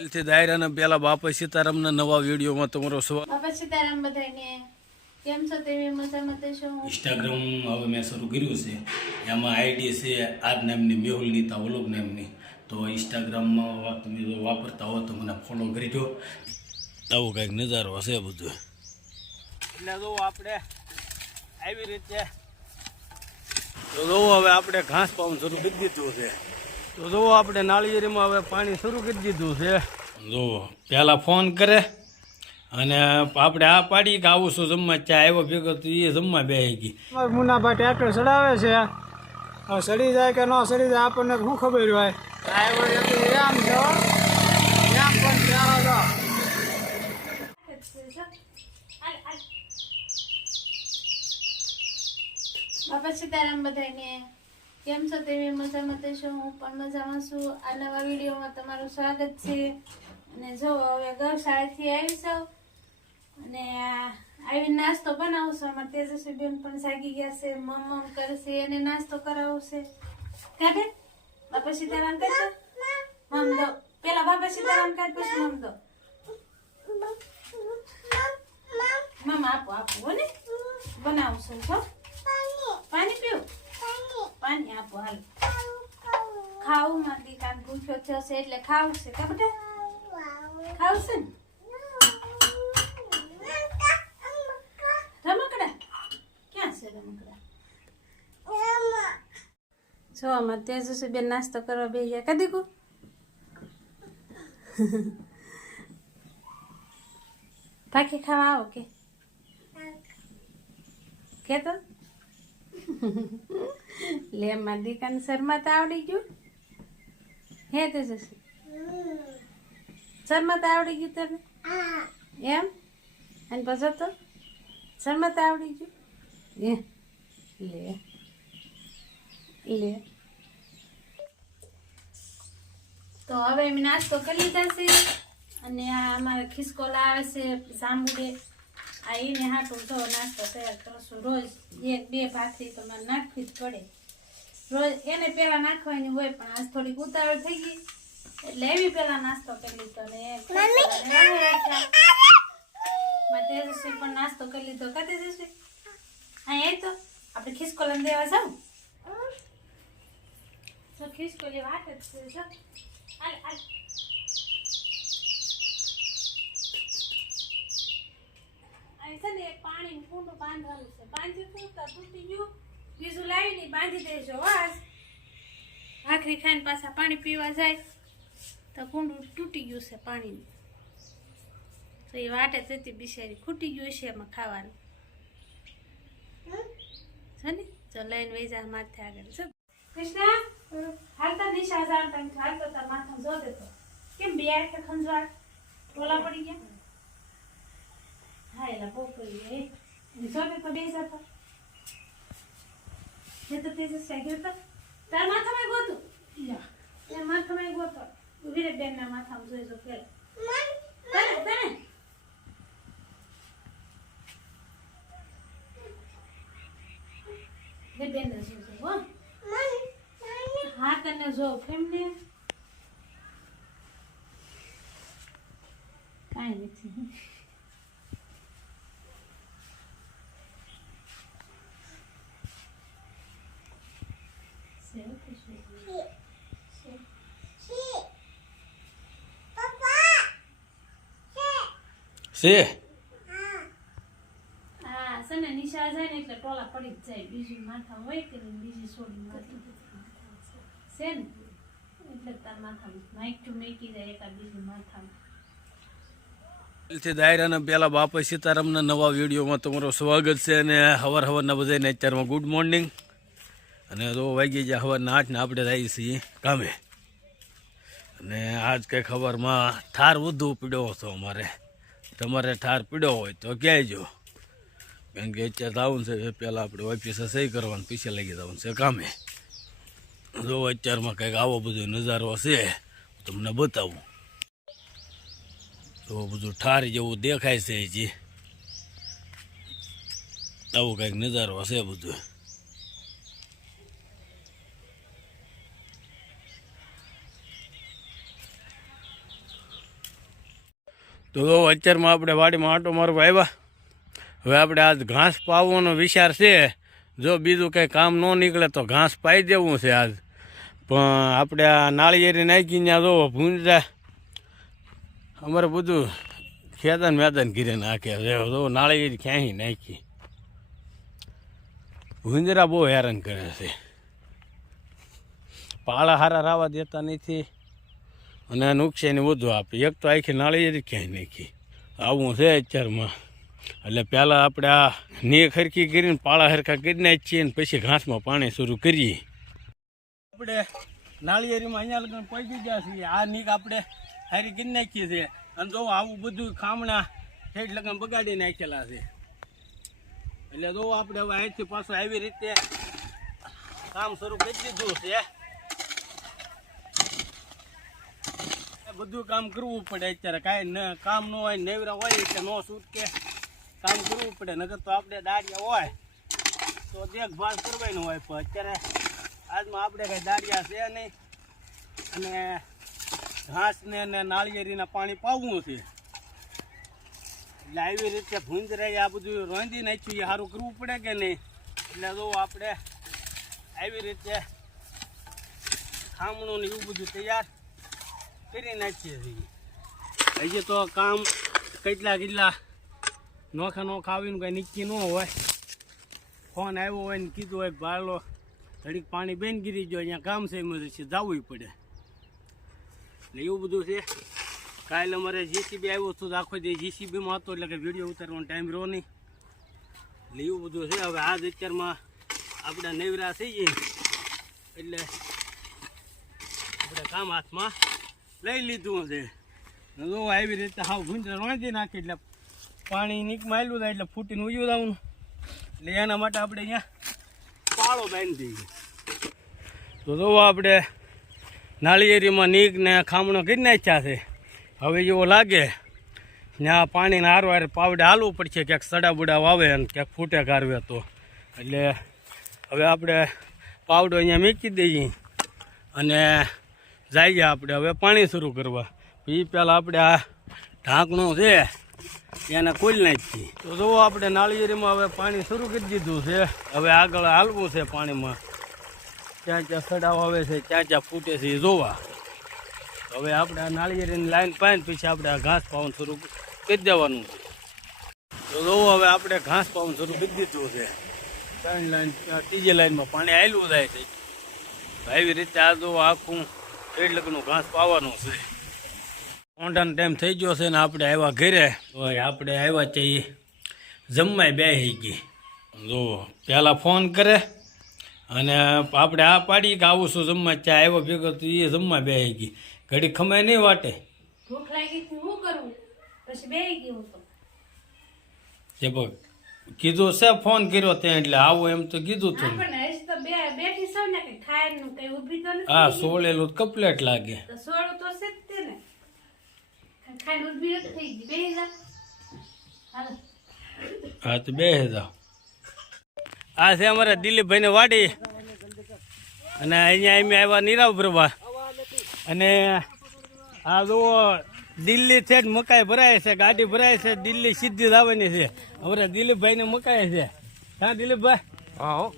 થી દાયરાના પેલા બાપા સીતારામના નવા વિડીયોમાં તમારો સ્વાગત બાપા સીતારામ બધાને કેમ છો? તેવી મજામાં છો? ઇન્સ્ટાગ્રામ હવે મેં શરૂ કર્યું છે. એમાં આઈડી છે આર નામની મેહુલ નીતા ઓલોક નામની. તો ઇન્સ્ટાગ્રામમાં તમે જો વાપરતા હો તો મને ફોલો કરી દો. આવો કંઈક નજારો હશે બધું. એટલે જો આપણે આવી રીતે તો જોવો હવે આપણે ઘાસ પાવું શરૂ કરી દીધું છે. તો જોવો આપણે નાળિયેરીમાં હવે પાણી શરૂ કરી દીધું છે. જુઓ પહેલાં ફોન કરે અને આપણે આ પાડી કે આવું શું જમવા ચા આવ્યો ભેગો તો એ જમવા બેસી ગઈ. મુનાભાઈ ટ્રેક્ટર ચડાવે છે. સડી જાય કે ન સડી જાય આપણને શું ખબર હોય? ડ્રાઈવર એટલું છો એમ પણ બાપા સીતારામ બધાને કેમ છો તેવી મજામાં છો હું પણ મજામાં છું. આ નવા વિડીયોમાં તમારું સ્વાગત છે. અને જો હવે ગૌશાળાથી આવી છો અને આવી નાસ્તો બનાવશો. અમારે તેજસ્વી બેન પણ જાગી ગયા છે. મમ મમ કરશે એને નાસ્તો કરાવશે. કાઢે બાપા સીતારામ કરતો મમ દો. પેલા બાપા સીતારામ કાઢ પછી મમ દો. મમ આપો આપો ને? બનાવશો છો પાણી પીવું પાણી આપો હાલ. ખાવું મારી કાન થયો છે એટલે ખાવશે કા બેટા ખાવું ને? રમકડા? ક્યાં છે રમકડા? જો અમારે તેજસ્વી બેન નાસ્તો કરવા બે ગયા કદી કુ પાકી ખાવા આવો કે? કે તો લે મારી દીકાને શરમાતા આવડી ગયું. હે તેજસ્વી? શરમાતા આવડી ગયું તને? એમ? અને પછી તો? શરમાતા આવડી ગયું? એ લે લે. તો હવે એમ નાસ્તો કરી લીધા છે. અને આ અમારા ખિસકોલા આવે છે જાંબુડે આ એને હાટું તો નાસ્તો તૈયાર કરશું. રોજ એક બે ભાખરી તો મારે નાખવી જ પડે. રોજ એને પહેલાં નાખવાની હોય પણ આજ થોડીક ઉતાવળ થઈ ગઈ. એટલે એવી પહેલાં નાસ્તો કરી લીધો ને તેજસ્વી પણ નાસ્તો કરી લીધો. કા તેજસ્વી? એ તો. આપણે ખિસકોલાને દેવા જાઉં? તો ખિસકોલી વાત જ છે. હાલ હાલ. અહીં છે ને એક પાણીનું કુંડું બાંધવાનું છે. બાંધી પૂરતા તૂટી ગયું. બીજું લાવીને બાંધી દેજો વાસ આખરી ખાઈને પાછા પાણી પીવા જાય. તો કુંડું તૂટી ગયું છે પાણીનું. તો એ વાટે જતી બિચારી ખૂટી ગયું છે એમાં ખાવાનું. છે ને, જો લઈને વેજા માથે આગળ. છે કૃષ્ણ, હાલતા દિશા જાણતા હાલતો તાર માથા જો દેતો કેમ બે આખે ખંજવાળ? ટોલા પડી ગયા? હા એલા બહુ પડી ગયા એ જો દેતો બે જતો એ તો તે જશે ગયો તાર માથામાં ગોતું. લ્યો એ માથામાં ગોતો. રે બેનના માથામાં જોઈ જો પેલા. તને તને હે બેન જો જો હો. હા તને જો કેમને કાંઈ નથી સેવ કશું સેવ. છે હા છે ને નિશા જાય ને એટલે ટોલા પડી જ જાય બીજું માથા હોય કે નહીં, બીજી સોડી માથા છે ને એટલે તાર માથામાં માઇકું મેકી જાય એકા બીજું માથામાં થી દાયરાના પેલા બાપા સીતારામના નવા વિડીયોમાં તમારું સ્વાગત છે અને હવાર હવારના બધાને અત્યારમાં ગુડ મોર્નિંગ અને તો વાગી ગયા સવારના આઠને આપણે જઈએ છીએ કામે અને આજ કંઈક ખબરમાં ઠાર વધુ પીડ્યો હતો અમારે. તમારે ઠાર પીડ્યો હોય તો કહેજો કારણ કે અત્યારે આવું છે પહેલાં આપણે ઓફિસે સહી કરવાનું, પીછે લઈ જવાનું છે કામે. જો અત્યારમાં કંઈક આવો બધો નજારો છે તમને બતાવું. તો બધું ઠાર જેવું દેખાય છે હજી. આવું કંઈક નજારો હશે બધું. તો અત્યારમાં આપણે વાડીમાં આંટો મારવા આવ્યા. હવે આપણે આજ ઘાસ પાવવાનો વિચાર છે. જો બીજું કંઈ કામ ન નીકળે તો ઘાસ પાઈ દેવું છે આજ. પણ આપણે આ નાળિયેરી નાખી ત્યાં જોવો ભૂંજરા અમારે બધું ખેતન મેદાન ઘીરે છે. જો નાળિયેરી ક્યાંય નાખી. ભૂંજરા બહુ હેરાન કરે છે. પાળા હારા રાવા દેતા નથી. અને નુકસાની વધુ આપે. એક તો આખી નાળિયેરી ક્યાંય નાખી. આવું છે અત્યારમાં. એટલે પહેલાં આપણે આ નીખ ખરકી કરીને પાળા હરખા કરી નાખીએ ને પછી ઘાસમાં પાણી શરૂ કરીએ. આપણે નાળિયેરીમાં અહીંયા લગ્ન પહોંચી ગયા છીએ. આ નીક આપણે હારી કરી નાખીએ છીએ. અને જો આવું બધું ખામણા ઠેઠ લગ્ન બગાડી નાખેલા છે. એટલે જો આપણે હવે અહીંથી પાછું આવી રીતે કામ શરૂ કરી દીધું છે. બધું કામ કરવું પડે અત્યારે. કાંઈ ન, કામ ન હોય, નેવરા હોય કે સૂટ છૂટકે કામ કરવું પડે. નકર તો આપણે દાડિયા હોય. તો દેખભાળ કરવાની હોય. પણ અત્યારે આજમાં આપણે કાંઈ દાડિયા છે નહીં. અને ઘાસને ને નાળિયેરીના પાણી પાવવું છે. એટલે આવી રીતે ભૂંજરાઈ આ બધું રોંધી નાખ્યું. એ સારું કરવું પડે કે નહીં? એટલે જો આપણે આવી રીતે ખામણું ને એવું બધું તૈયાર કરી નાખીએ હજી તો કામ કેટલા કેટલા નોખા નોખા આવીને કંઈ નક્કી ન હોય. ફોન આવ્યો હોય ને કીધું હોય બાળો ઘડીક પાણી બેન ગીરી જો અહીંયા કામ છે, એમાં છે, જવું પડે. એટલે એવું બધું છે. કાલે અમારે જીસીબી આવ્યું હતું આખો દી જીસીબીમાં હતો, એટલે કે વીડિયો ઉતારવાનો ટાઈમ રહ્યો નહીં. એટલે એવું બધું છે. હવે આ અત્યારમાં આપણે નેવરા થઈ જઈએ એટલે આપણે કામ હાથમાં. લઈ લીધું ને જો આવી રીતે હાવ ભૂંજરા વાંધી નાખી એટલે પાણી નીક માયલું થાય એટલે ફૂટીને ઉયું થવું એટલે એના માટે આપણે અહીંયા પાળો બાંધી દઈએ તો જોવો આપણે નાળિયેરીમાં નીક ને ખામણો કરી નાખ્યા છે. હવે જેવો લાગે ત્યાં પાણીને હારવાર હારે પાવડે હાલવું પડશે, ક્યાંક સડા બુડા વાવે અને ક્યાંક ફૂટે કારવે તો. એટલે હવે આપણે પાવડો અહીંયા મૂકી દઈએ. અને જઈએ આપણે હવે પાણી શરૂ કરવા. એ પહેલાં આપણે આ ઢાંકણું છે, એને ખોલી નાખી તો જુઓ આપણે નાળિયેરીમાં હવે પાણી શરૂ કરી દીધું છે. હવે આગળ હાલવું છે પાણીમાં. ક્યાં ક્યાં સડાવ આવે છે, ક્યાં ક્યાં ફૂટે છે એ જોવા. હવે આપણે આ નાળિયેરીની લાઈન પાઈને પછી આપણે આ ઘાસ પાવાનું શરૂ કરી દેવાનું છે. તો જુઓ હવે આપણે ઘાસ પાવાનું શરૂ કરી દીધું છે. ત્રણ લાઈન, ત્રીજી લાઈનમાં પાણી આવેલું જાય છે. એવી રીતે આ જો આખું એટલકનું ઘાસ પાવાનું છે. ઓંડાનો ટાઈમ થઈ ગયો છે ને આપણે આવ્યા ઘરે. તો આપણે આવ્યા છીએ જમવાય બે ગઈ. જો પહેલાં ફોન કરે અને આપણે આ પાડી કે આવું શું જમવા ચા આવ્યો ભેગો તો એ જમવા બે ગઈ. ઘડી ખમાય નહીં વાટે. ભૂખ લાગી શું કરવું પછી બે ગયું તો. જે બગ કીધું છે ફોન કર્યો ત્યાં એટલે આવું એમ તો કીધું તું. ને હા સોળેલું કપલેટ લાગે. જ ને. જા. હા તો બે જાઓ આ છે અમારા દિલીપભાઈને વાડી. અને અહીંયા અમે આવ્યા નીરાવ પ્રભા અને આ જુઓ દિલ્હી છે મકાઈ ભરાય છે ગાડી ભરાય છે દિલ્હી સીધી જ આવવાની છે. દિલીપભાઈ દિલીપભાઈને મકાઈ છે. હા દિલીપભાઈ? હા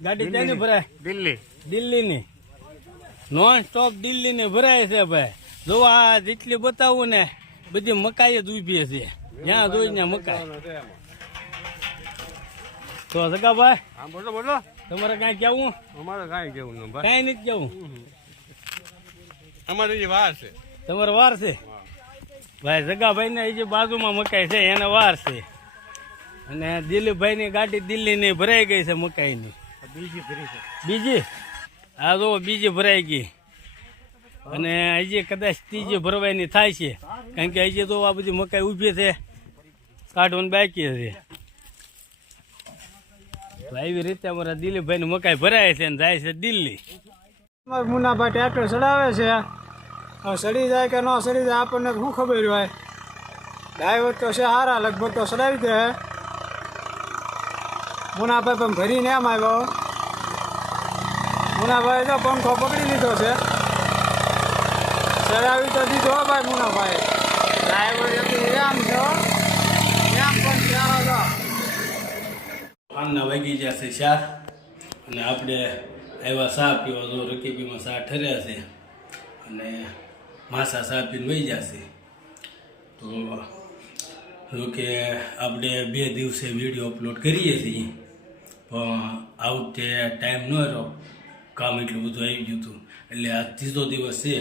ગાડી ક્યાંની ભરાય. દિલ્હી. દિલ્હીની. નોન સ્ટોપ દિલ્હીની ભરાય છે ભાઈ. જો આ જેટલી બતાવું ને બધી મકાઈ જ ઊભી છે. જ્યાં જોઈને મકાઈ. તો સગાભાઈ હા બોલો બોલો. તમારે કાંઈ કેવું અમારે કાંઈ કેવું ન કાંઈ નથી કેવું અમારે વાર છે. તમારે વાર છે? ભાઈ જગાભાઈ ને જે બાજુમાં મકાઈ છે એને વાર છે. અને દિલીપભાઈ ની ગાડી દિલ્હી ની ભરાઈ ગઈ છે મકાઈ ની બીજી ફરી છે. બીજી? હા જો બીજી ભરાઈ ગઈ. અને હજી કદાચ ત્રીજી ભરવાની થાય છે. કારણ કે હજી તો આ બધી મકાઈ ઊભી છે. કાઢવાની બાકી છે. એવી આવી રીતે અમારા દિલીપભાઈની મકાઈ ભરાય છે અને જાય છે દિલ્હી. અમારે મુનાભાઈ ટ્રેક્ટર ચડાવે છે. સડી જાય કે ન સડી જાય, આપણને શું ખબર હોય? ડ્રાઈવર તો છે સારા લગભગ તો સડાવી દે. મુનાભાઈ પણ ભરીને એમ આવ્યો. મુનાભાઈ તો પંખો પકડી લીધો છે. સડાવી તો દીધો ભાઈ મુનાભાઈ ડ્રાઈવર એટલું એમ છો એમ પણ સારો તો પાનના વાગી જશે ચાર. અને આપણે આવ્યા સા પીવા જો, રકીબીમાં સા ઠર્યા છે. અને માસા શા પીને વહી જશે. તો જો કે આપણે બે દિવસે વીડિયો અપલોડ કરીએ છીએ, પણ આવું તે ટાઈમ ન રહ્યો. કામ એટલું બધું આવી ગયું હતું. એટલે આ ત્રીજો દિવસ છે.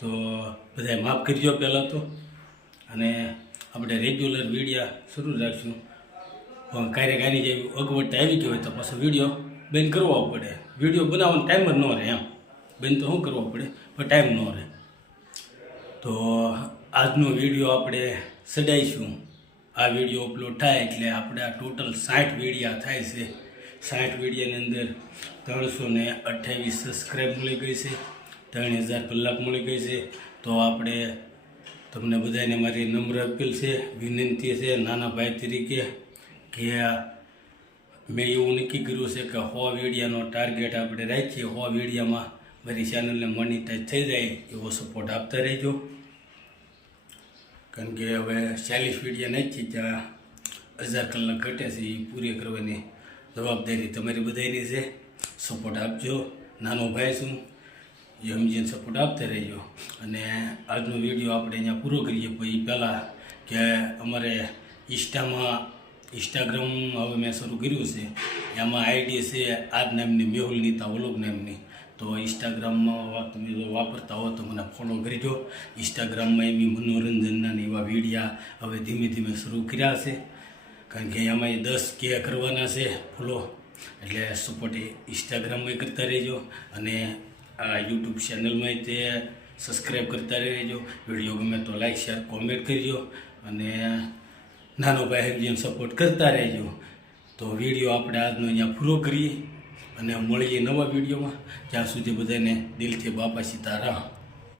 તો બધાય માફ કરજો પહેલાં તો. અને આપણે રેગ્યુલર વિડીયા શરૂ રાખશું. પણ ક્યારેક આની જેવી અગવડતા આવી ગઈ હોય તો પાછો વીડિયો બંધ કરવો પડે. વીડિયો બનાવવાનો ટાઈમ જ ન રહે એમ. બંધ તો શું કરવો પડે? પણ ટાઈમ ન રહે. તો આજનો વીડિયો આપણે સડાઈશું આ વીડિયો અપલોડ થાય એટલે આપણે આ ટોટલ સાઠ વિડીયા થાય છે. સાઠ વિડીયાની અંદર ત્રણસો ને અઠ્યાવીસ સબસ્ક્રાઈબ મળી ગઈ છે. ત્રણ હજાર કલાક મળી ગઈ છે. તો આપણે તમને બધાને મારી નમ્ર અપીલ છે, વિનંતી છે, નાના ભાઈ તરીકે કે મેં એવું નક્કી કર્યું છે કે સો વેડિયાનો ટાર્ગેટ આપણે રાખીએ સો વિડીયામાં મારી ચેનલને મોનિટાઈઝ થઈ જાય, એવો સપોર્ટ આપતા રહેજો. કારણ કે હવે ચાલીસ વિડીયા નાખી ત્યાં હજાર કલાક ઘટે છે એ પૂરી કરવાની જવાબદારી તમારી બધાની છે. સપોર્ટ આપજો. નાનો ભાઈ છું, એ સમજીને સપોર્ટ આપતા રહેજો. અને આજનો વીડિયો આપણે અહીંયા પૂરો કરીએ, પછી પહેલાં કે અમારે ઇન્સ્ટામાં, ઇન્સ્ટાગ્રામ હવે મેં શરૂ કર્યું છે. એમાં આઈડી છે આજ નામની, મેહુલ નીતા ઓલોક નામની. તો ઇન્સ્ટાગ્રામમાં તમે વાપરતા હો તો મને ફોલો કરજો. ઇન્સ્ટાગ્રામમાં એમ મનોરંજનના એવા વિડીયા હવે ધીમે ધીમે શરૂ કર્યા છે. કારણ કે એમાં દસ કે કરવાના છે ફોલો એટલે સપોર્ટ ઇન્સ્ટાગ્રામમાં કરતા રહેજો અને આ યુટ્યુબ ચેનલમાં તે સબસ્ક્રાઈબ કરતા રહેજો. વીડિયો ગમે તો લાઈક શેર કોમેન્ટ કરજો અને નાનો ભાઈ જેમ સપોર્ટ કરતા રહેજો. તો વીડિયો આપણે આજનો અહીંયા પૂરો કરીએ. અને મળીએ નવા વિડીયોમાં. ત્યાં સુધી બધાને દિલથી બાપા સીતારામ.